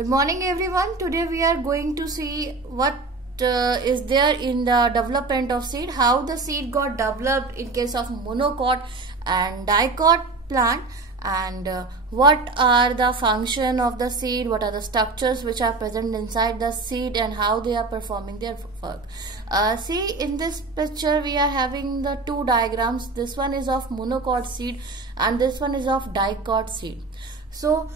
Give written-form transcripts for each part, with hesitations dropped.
Good morning everyone. Today we are going to see what is there in the development of seed, how the seed got developed in case of monocot and dicot plant, and what are the function of the seed, what are the structures which are present inside the seed and how they are performing their work. See, in this picture we are having the two diagrams. This one is of monocot seed and this one is of dicot seed. So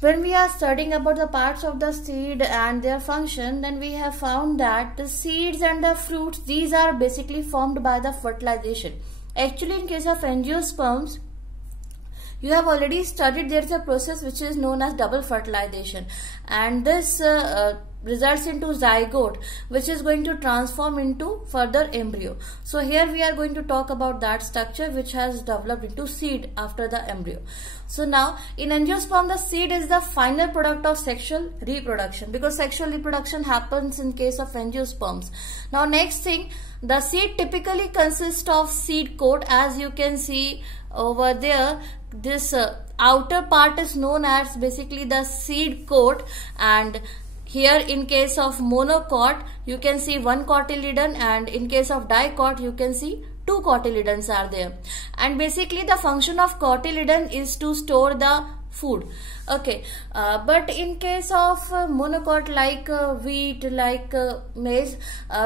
when we are studying about the parts of the seed and their function, then we have found that the seeds and the fruits, these are basically formed by the fertilization. Actually, in case of angiosperms, you have already studied there is a process which is known as double fertilization, and this results into zygote, which is going to transform into further embryo. So here we are going to talk about that structure which has developed into seed after the embryo. So now in angiosperm, the seed is the final product of sexual reproduction, because sexual reproduction happens in case of angiosperms. Now next thing, the seed typically consists of seed coat. As you can see over there, this outer part is known as basically the seed coat, and here in case of monocot you can see one cotyledon, and in case of dicot you can see two cotyledons are there. And basically the function of cotyledon is to store the food. Okay, but in case of monocot like wheat, like maize,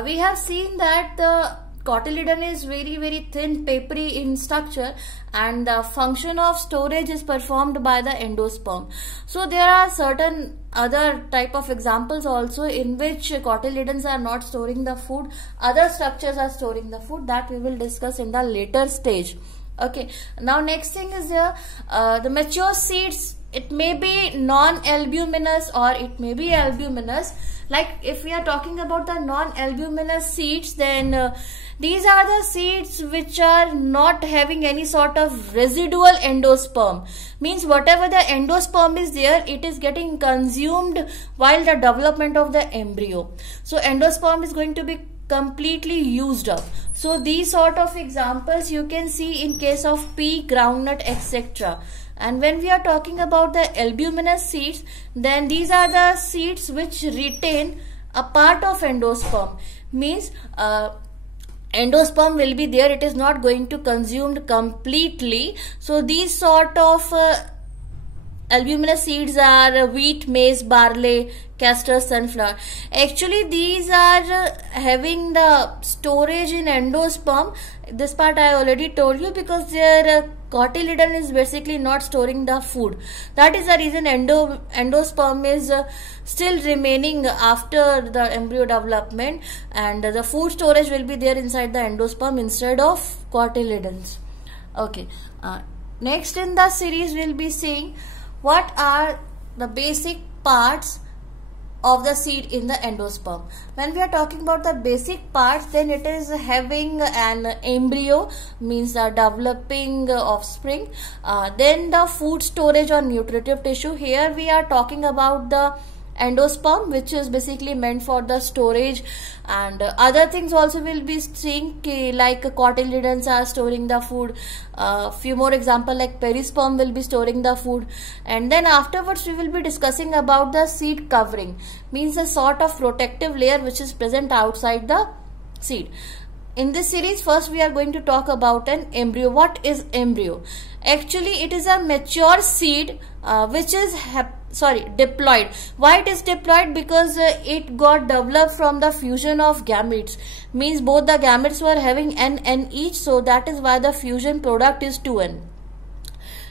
we have seen that the cotyledon is very thin, papery in structure, and the function of storage is performed by the endosperm. So there are certain other type of examples also in which cotyledons are not storing the food, other structures are storing the food, that we will discuss in the later stage. Okay, now next thing is the mature seeds. It may be non-albuminous or it may be albuminous. Like if we are talking about the non-albuminous seeds, then these are the seeds which are not having any sort of residual endosperm. Means whatever the endosperm is there, it is getting consumed while the development of the embryo. So endosperm is going to be completely used up. So these sort of examples you can see in case of pea, groundnut, etc. And when we are talking about the albuminous seeds, then these are the seeds which retain a part of endosperm. Means endosperm will be there, it is not going to consumed completely. So these sort of albuminous seeds are wheat, maize, barley, castor, sunflower. Actually these are having the storage in endosperm. This part I already told you, because their cotyledon is basically not storing the food. That is the reason endosperm is still remaining after the embryo development, and the food storage will be there inside the endosperm instead of cotyledons. Okay, next in the series we will be seeing what are the basic parts of the seed in the endosperm. When we are talking about the basic parts, then it is having an embryo, means the developing offspring, then the food storage or nutritive tissue. Here we are talking about the endosperm, which is basically meant for the storage, and other things also will be seeing, like cotyledons are storing the food, few more example like perisperm will be storing the food. And then afterwards we will be discussing about the seed covering, means a sort of protective layer which is present outside the seed. In this series, first we are going to talk about an embryo. What is embryo? Actually it is a mature seed which is diploid. Why it is diploid? Because it got developed from the fusion of gametes. Means both the gametes were having n each, so that is why the fusion product is 2n.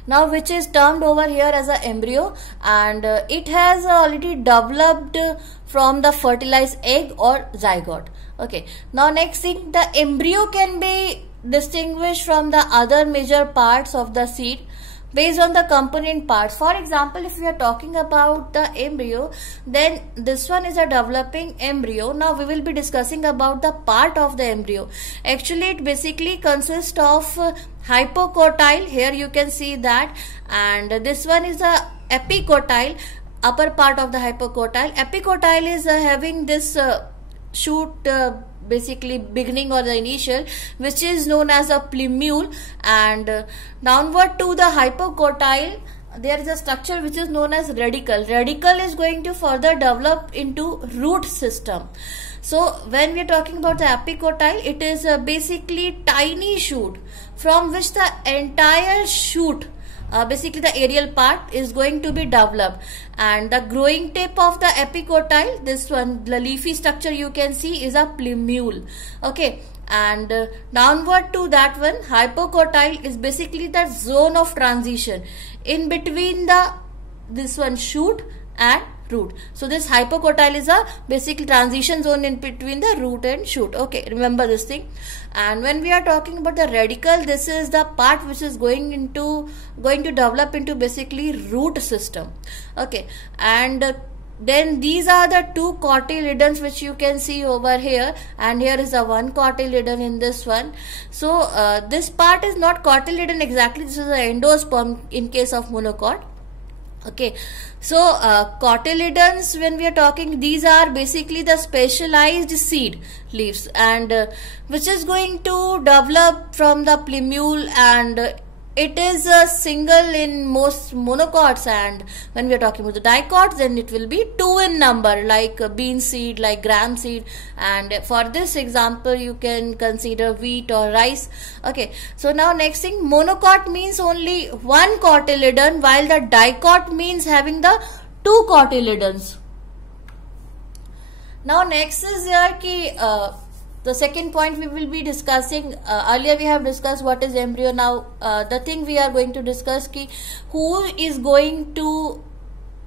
Now which is termed over here as an embryo, and it has already developed from the fertilized egg or zygote. Okay, now next thing, the embryo can be distinguished from the other major parts of the seed based on the component parts. For example, if we are talking about the embryo, then this one is a developing embryo. Now we will be discussing about the part of the embryo. Actually it basically consists of hypocotyle, here you can see that, and this one is a epicotyle, upper part of the hypocotyle. Epicotyle is having this shoot basically beginning or the initial, which is known as a plumule, and downward to the hypocotyle there is a structure which is known as radicle. Radicle is going to further develop into root system. So when we are talking about the epicotyle, it is basically tiny shoot from which the entire shoot, basically the aerial part, is going to be developed, and the growing tip of the epicotyle, this one, the leafy structure you can see, is a plumule. Okay, and downward to that one, hypocotyle is basically the zone of transition in between the this one shoot and root. So this hypocotyle is a basically transition zone in between the root and shoot. Okay, remember this thing. And when we are talking about the radicle, this is the part which is going to develop into basically root system. Okay, and then these are the two cotyledons which you can see over here, and here is the one cotyledon in this one. So this part is not cotyledon exactly, this is an endosperm in case of monocot. Okay, so cotyledons, when we are talking, these are basically the specialized seed leaves, and which is going to develop from the plumule, and it is a single in most monocots, and when we are talking about the dicots, then it will be 2 in number, like bean seed, like gram seed, and for this example you can consider wheat or rice. Okay, so now next thing, monocot means only one cotyledon, while the dicot means having the 2 cotyledons. Now next is here ki the second point we will be discussing. Earlier we have discussed what is embryo. Now the thing we are going to discuss ki who is going to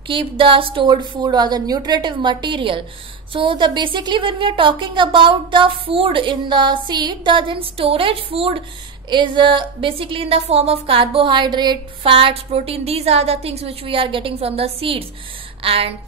keep the stored food or the nutritive material. So the basically when we are talking about the food in the seed, the then storage food is basically in the form of carbohydrate, fats, protein. These are the things which we are getting from the seeds, and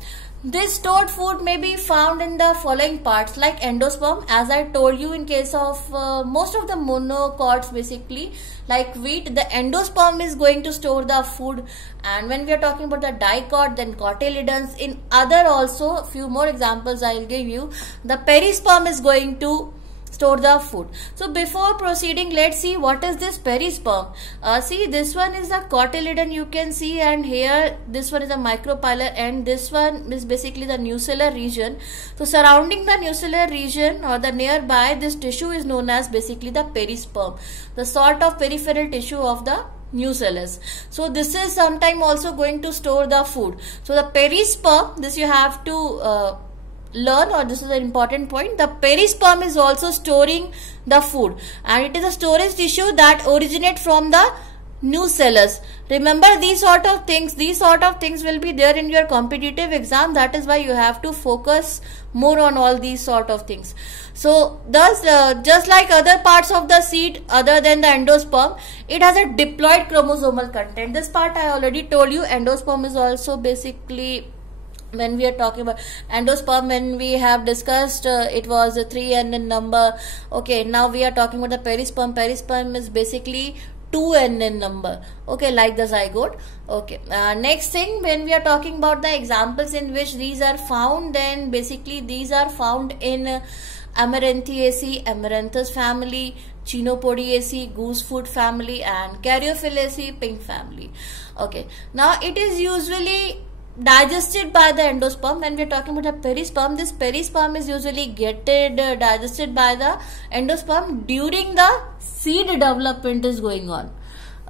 this stored food may be found in the following parts, like endosperm. As I told you, in case of most of the monocots, basically like wheat, the endosperm is going to store the food. And when we are talking about the dicot, then cotyledons. In other also, a few more examples I will give you. The perisperm is going to store the food. So before proceeding, let's see what is this perisperm. See, this one is the cotyledon you can see, and here this one is a micropylar, and this one is basically the nucellar region. So surrounding the nucellar region or the nearby, this tissue is known as basically the perisperm, the sort of peripheral tissue of the nucellus. So this is sometime also going to store the food. So the perisperm, this you have to learn, or this is an important point. The perisperm is also storing the food, and it is a storage tissue that originate from the nucellus. Remember these sort of things will be there in your competitive exam. That is why you have to focus more on all these sort of things. So thus just like other parts of the seed other than the endosperm, it has a diploid chromosomal content. This part I already told you. Endosperm is also basically, when we are talking about endosperm, when we have discussed, it was a 3n in number. Okay, now we are talking about the perisperm. Perisperm is basically 2n in number. Okay, like the zygote. Okay, next thing, when we are talking about the examples in which these are found, then basically these are found in Amaranthaceae, Amaranthus family, Chenopodiaceae, goosefoot family, and Caryophyllaceae, pink family. Okay, now it is usually digested by the endosperm. When we are talking about the perisperm, this perisperm is usually digested by the endosperm during the seed development is going on.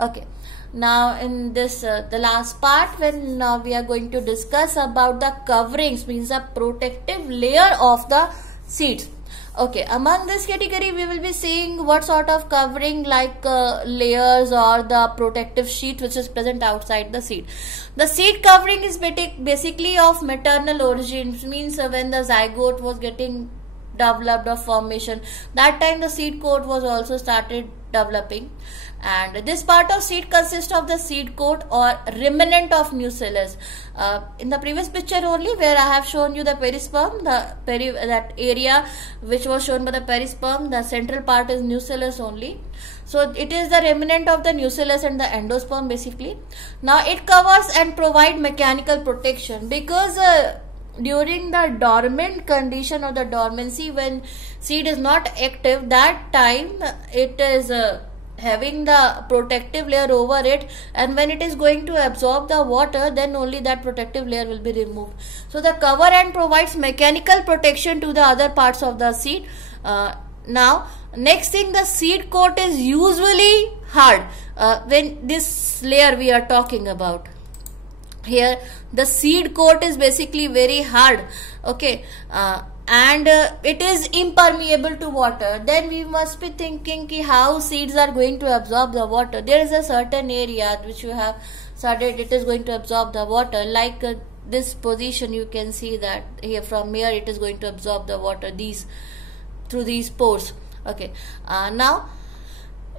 Okay, now in this the last part, when we are going to discuss about the coverings, means the protective layer of the seeds. Okay, among this category we will be seeing what sort of covering, like layers or the protective sheet which is present outside the seed. The seed covering is basically of maternal origin, means when the zygote was getting developed or formation, that time the seed coat was also started developing. And this part of seed consists of the seed coat or remnant of nucellus. In the previous picture only, where I have shown you the perisperm, that area which was shown by the perisperm, the central part is nucellus only. So it is the remnant of the nucellus and the endosperm basically. Now it covers and provide mechanical protection, because during the dormant condition or the dormancy, when seed is not active, that time it is having the protective layer over it, and when it is going to absorb the water, then only that protective layer will be removed. So the cover end provides mechanical protection to the other parts of the seed. Now next thing, the seed coat is usually hard. When this layer we are talking about here, the seed coat is basically very hard, okay, and it is impermeable to water. Then we must be thinking ki how seeds are going to absorb the water. There is a certain area which you have studied, it is going to absorb the water, like this position. You can see that here, from here it is going to absorb the water through these pores, okay. Now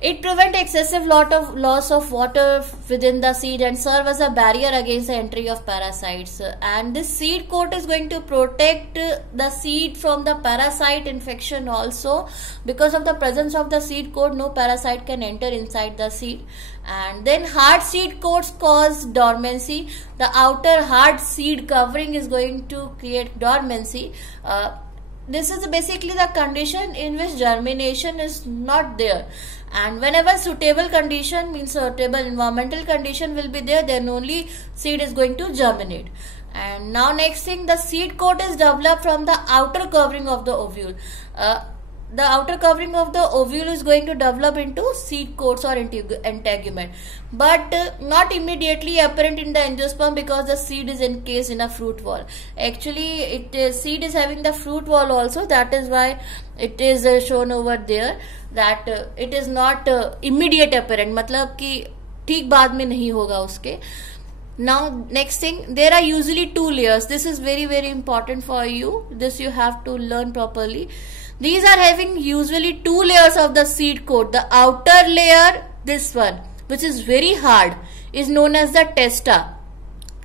it prevents excessive loss of water within the seed and serve as a barrier against the entry of parasites. And this seed coat is going to protect the seed from the parasite infection also. Because of the presence of the seed coat, no parasite can enter inside the seed. And then hard seed coats cause dormancy. The outer hard seed covering is going to create dormancy. This is basically the condition in which germination is not there, and whenever suitable condition, means suitable environmental condition will be there, then only seed is going to germinate. And now next thing, the seed coat is developed from the outer covering of the ovule. The outer covering of the ovule is going to develop into seed coats or integument, but not immediately apparent in the angiosperm, because the seed is encased in a fruit wall. Actually, seed is having the fruit wall also, that is why it is shown over there that it is not immediate apparent, मतलब कि ठीक बाद में नहीं होगा उसके. Now next thing, there are usually 2 layers. This is very important for you. This you have to learn properly. These are having usually 2 layers of the seed coat. The outer layer, this one, which is very hard, is known as the testa,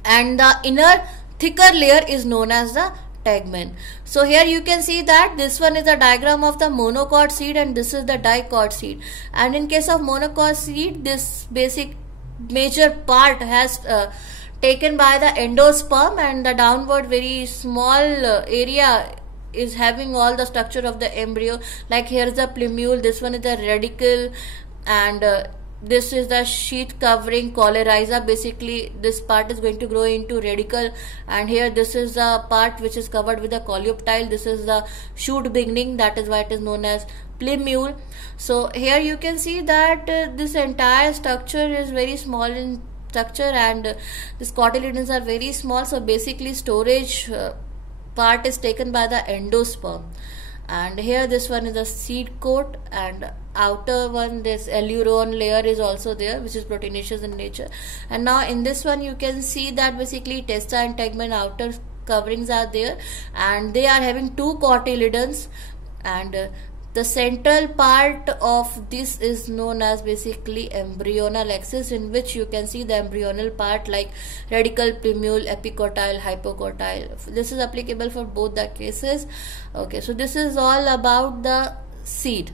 and the inner thicker layer is known as the tegmen. So here you can see that this one is a diagram of the monocot seed and this is the dicot seed. And in case of monocot seed, this basic major part has taken by the endosperm, and the downward very small area is having all the structure of the embryo. Like here is the plumule, this one is the radicle, and this is the sheath covering coleryza. Basically this part is going to grow into radicle, and here this is the part which is covered with the coleoptile. This is the shoot beginning, that is why it is known as plumule. So here you can see that this entire structure is very small in structure, and these cotyledons are very small. So basically storage part is taken by the endosperm. And here this one is the seed coat, and outer one, this alluron layer is also there, which is proteinaceous in nature. And now in this one you can see that basically testa and tegmen outer coverings are there, and they are having 2 cotyledons, and the central part of this is known as basically embryonal axis, in which you can see the embryonal part like radicle, plumule, epicotyle, hypocotyle. This is applicable for both the cases. Okay, so this is all about the seed.